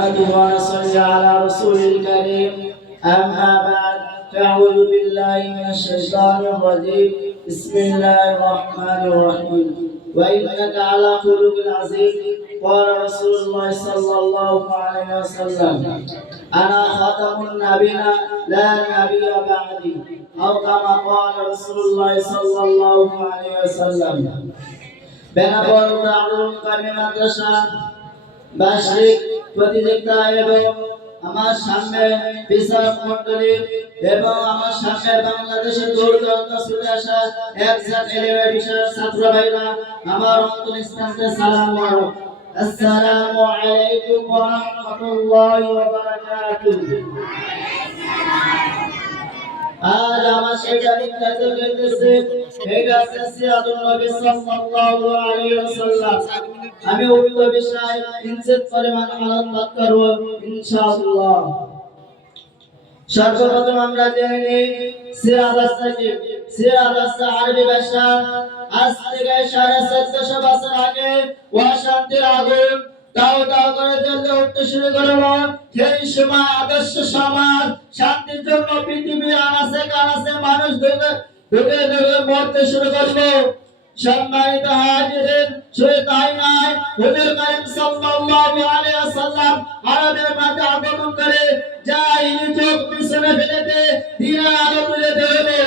نحمده ونصلي على رسول الكريم أما بعد فأعوذ بالله من الشيطان الرجيم بسم الله الرحمن الرحيم وإنك على خلق عظيم قال رسول الله صلى الله عليه وسلم أنا خاتم النبيين لا نبي بعدي أو كما قال رسول الله صلى الله عليه وسلم বেনাপোল দারুল কামিল মাদ্রাসা বার্ষিক প্রতিযোগিতা এবং আমার সামনে বিচারক মণ্ডলী এবং আমার সামনে বাংলাদেশের দূর দূরান্ত ছুটে আসা একজন এলিমের বিষয়ের ছাত্র ভাইরা আমার অন্তঃস্থলতে সালাম আসসালামু আলাইকুম ওয়া রাহমাতুল্লাহি ওয়া বারাকাতুহু। আজ আমার সেটা বিখ্যাত হইতেছে এটা হচ্ছে সিরাতুন নবী সাল্লাল্লাহু আলাইহি ওয়াসাল্লাম। আমি উক্ত বিষয় কিঞ্চিত পরিমাণ আলোচনা করব ইনশাআল্লাহ। সর্বপ্রথম আমরা জেনে নিই সিরাত কি। সিরাত আরবি ভাষা আজ থেকে 1450 বছর আগে অশান্তির আগুন দাও দাও করে জ্বলতে উঠতে শুরু করলো। সেই সময় আদর্শ সমাজ শান্তির জন্য পৃথিবীর আনাচে কানাচে মানুষ ঢুকে ঢুকে মরতে শুরু করলো। সম্মানিত হাজিরিন, শুধু তাই নয়, হুজুর করিম সাল্লাল্লাহু আলাইহি ওয়াসাল্লাম আরবের মাঝে আগমন করে জাহিলি যুগ পিছনে ফেলে দিয়ে দ্বীনের আলো তুলে ধরলো।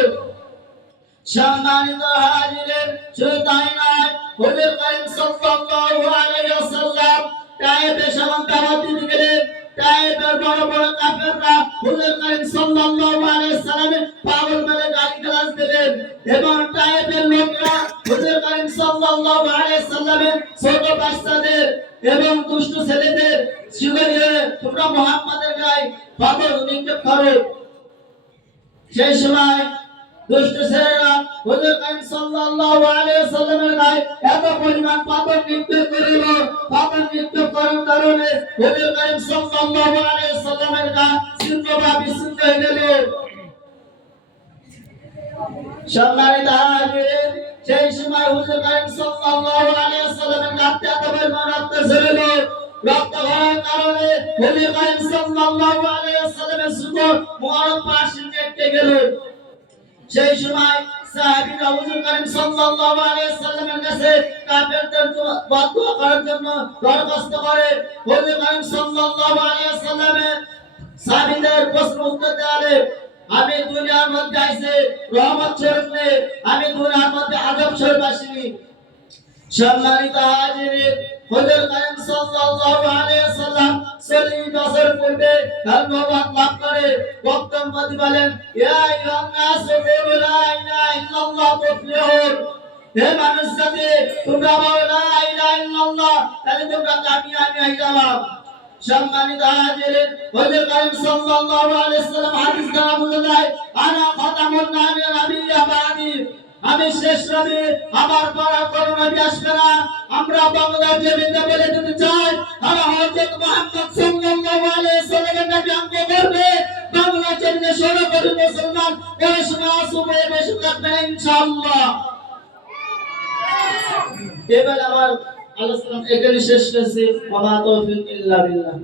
সম্মানিত হাজিরিন, শুধু তাই নয়, হুজুর করিম সাল্লাল্লাহু আলাইহি ওয়াসাল্লাম তায়েফে সামন্ত দিতে গেলেন। তায়েফের বড় বড় কাফেররা হুজুর করিম সাল্লাল্লাহু আলাইহি ওয়াসাল্লামের পাগল বলে গালি-গালাজ দিলেন এবং তায়েফের লোকরা হুজুর করিম সাল্লাল্লাহু আলাইহি ওয়াসাল্লামের ছোট বাচ্চাদের এবং দুষ্ট ছেলেদের শিগগির তোমরা মুহাম্মাদের গায়ে পাথর নিক্ষেপ করো। সেই সময় দুষ্ট ছেলেরা হুজুর করিম সাল্লাল্লাহু আলাইহি ওয়াসাল্লামের গায়ে এত পরিমাণ পাথর নিক্ষেপ করিল। পাথর নিক্ষেপ করার কারণে হুজুর করিম সাল্লাল্লাহু আলাইহি ওয়াসাল্লামের গা ছিন্ন বা বিচ্ছিন্ন হয়ে গেল। সম্মানিত হাজিরিন, সেই সময় হুজুর করিম সাল্লাল্লাহু আলাইহি ওয়াসাল্লামের গাতে এত পরিমাণ রক্ত ঝরল। রক্ত ঝরার কারণে হুজুর করিম সাল্লাল্লাহু আলাইহি ওয়াসাল্লামের সুন্দর মুবারক পাশ কেটে গেল। সেই সময় সাহাবীরা হুজুর করিম সাল্লাল্লাহু আলাইহি ওয়াসাল্লামের কাছে কাফেরদের বদদুয়া করার জন্য দরখাস্ত করে। হুজুর করিম সাল্লাল্লাহু আলাইহি ওয়াসাল্লামের সাহাবীদের প্রশ্ন উত্তর দেওয়ালে আমি দুনিয়ার মধ্যে আইছে রহমত স্বরূপ নে, আমি দুনিয়ার মধ্যে আযাব স্বরূপ আসিনি। সম্মানিত হাজিরিন, হুজুর করিম সাল্লাল্লাহু আলাইহি ওয়াসাল্লাম 40 বছর পূর্বে নবুয়ত লাভ করে বক্তব্য বলেন, ইয়া আইয়ুহান নাস কুলু লা ইলাহা ইল্লাল্লাহ তুফলিহুন। হে মানুষ জাতি, তোমরা বলো লা ইলাহা ইল্লাল্লাহ, তাহলে তোমরা কামিয়াবি হয়ে যাবে। সম্মানিত হাজিরিন, হুজুর করিম সাল্লাল্লাহু আলাইহি ওয়াসাল্লাম হাদিস দ্বারা বলেন, আনা খাতামুন নাবিয়্যিন বাদি, আমি শেষ নবী, আমার পর আর কোন নবী আসবে না। আমরা বাংলার জমিনে বলে দিতে চাই, আর হযরত মুহাম্মদ সাল্লাল্লাহু আলাইহি ওয়াসাল্লামের নবী অঙ্গ করবে বাংলার জমিনে 16 কোটি মুসলমান দেশ মাসুম হয়ে বসে থাকবে ইনশাআল্লাহ। এবার আমার আলোচনা এখানে শেষ করছি। ওয়া মা তাওফীক ইল্লা বিল্লাহ।